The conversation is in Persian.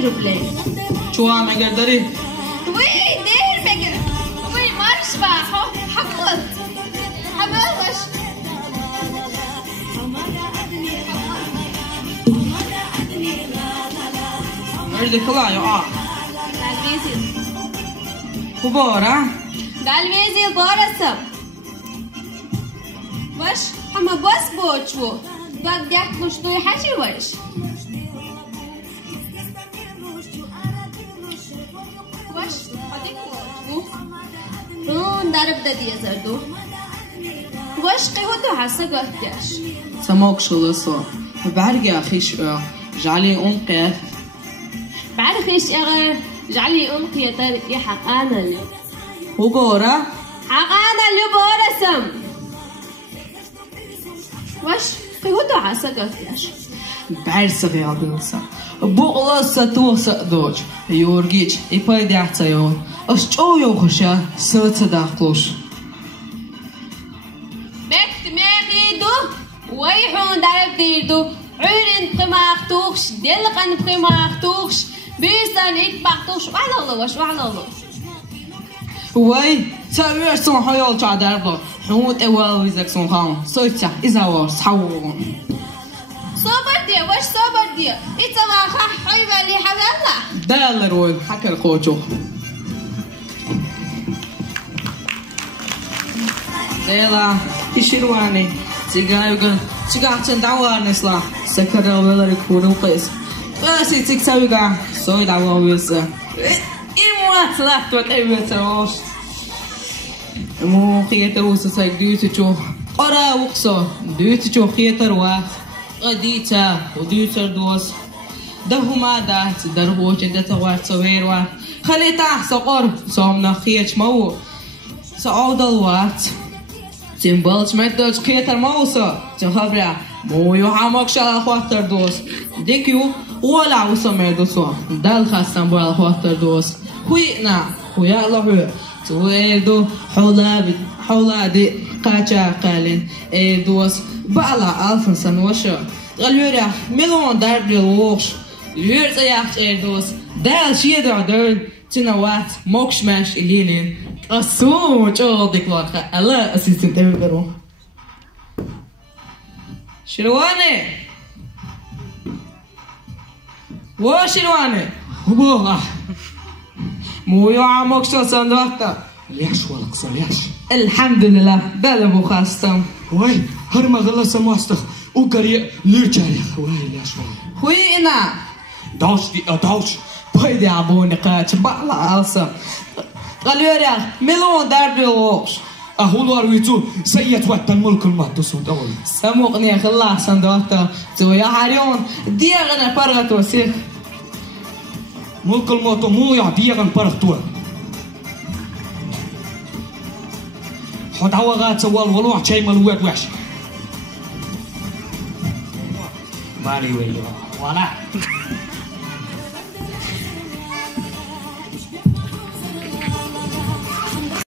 روبله شو عم قدري وي دير بقى وي مارش بقى حمود حمودش عندي طلع يا دالويزي وبورا دالويزي بورسم وش اما بس بوچو بعد ده خوشتوی حشی وش وش خودی بوچو اون درب دادی زردو وش قهوتو حسا گفتش سماك شلصو برجع خيش جعلي أنقذ بعرفش اغا جعلي أمقي طارق يحق انا اللي وبورا حق انا اللي بورسم وش قهوتو حسا گفتش بعرسة يا بيوسا بقلصة توسا دوج يورجيج يباي دعتا يور أشجو يوخشا سوت داخلوش بكت ميخيدو ويحون درب ديردو عورين بقماختوخش دلقن بقماختوخش بيسان اتباختوخش وعلى الله وش وعلى الله وي سوير سون حيال جا دربا حمود اول ويزك سون خان سويتك إذا ورس حوون صبر دي وش صبر دي إتا ما خح حيبا لي حبالله دالر وين حكى القوجو ديلا يشيرواني تيجايوغن تيجاعتن دعوانس لا سكر ولا ركونو قيس بس تيجايوغا سوي دعوانس إيموات لا توكيبت روش مو خيتر وسسايك ديوتشو قرا وقصو ديوتشو خيتر واحد قديتا وديوتر دوس دهما دات دربوش دتا وات صوير خليتا سقر صومنا خيتش مو سعود الوقت تنبلش مدلش خيتر موسى تنخبرا مو يوحامك شال خواتر دوس ديكيو ولا وسمير دوسو دال خاستن بوال خواتر دوس خوينا خويا الله تويدو حولا دي قاچا قالين دوس بالا ألفن سنوشا غاليوريا ملون داربري الوش ليورز اياخش دوس دال شيدر درد تنوات موكش ماش إليلين أسوم جو ديك واقع ألا أسيسن تبي برو شرواني وشرواني هبوغا مو يعمق شو صندوقتا ليش والقصة ليش الحمد لله بلا مخاستم واي هرما غلسة ماستخ وقرية ليرجاري واي ليش والله خوينا دوش دي دوش بايدي عبوني قاتش بالا ألسم غاليوريا ملون داربي الوش أهول وارويتو سيت وقت الملك المقدس ودول سموقني خلا صندوقتا تو يا حريون ديغنا فرغت وسيخ ملك الموت مو يعطيغن برغتوا حد عوغات سوال ولوح شيء ملوات وحش بالي ويلو ولا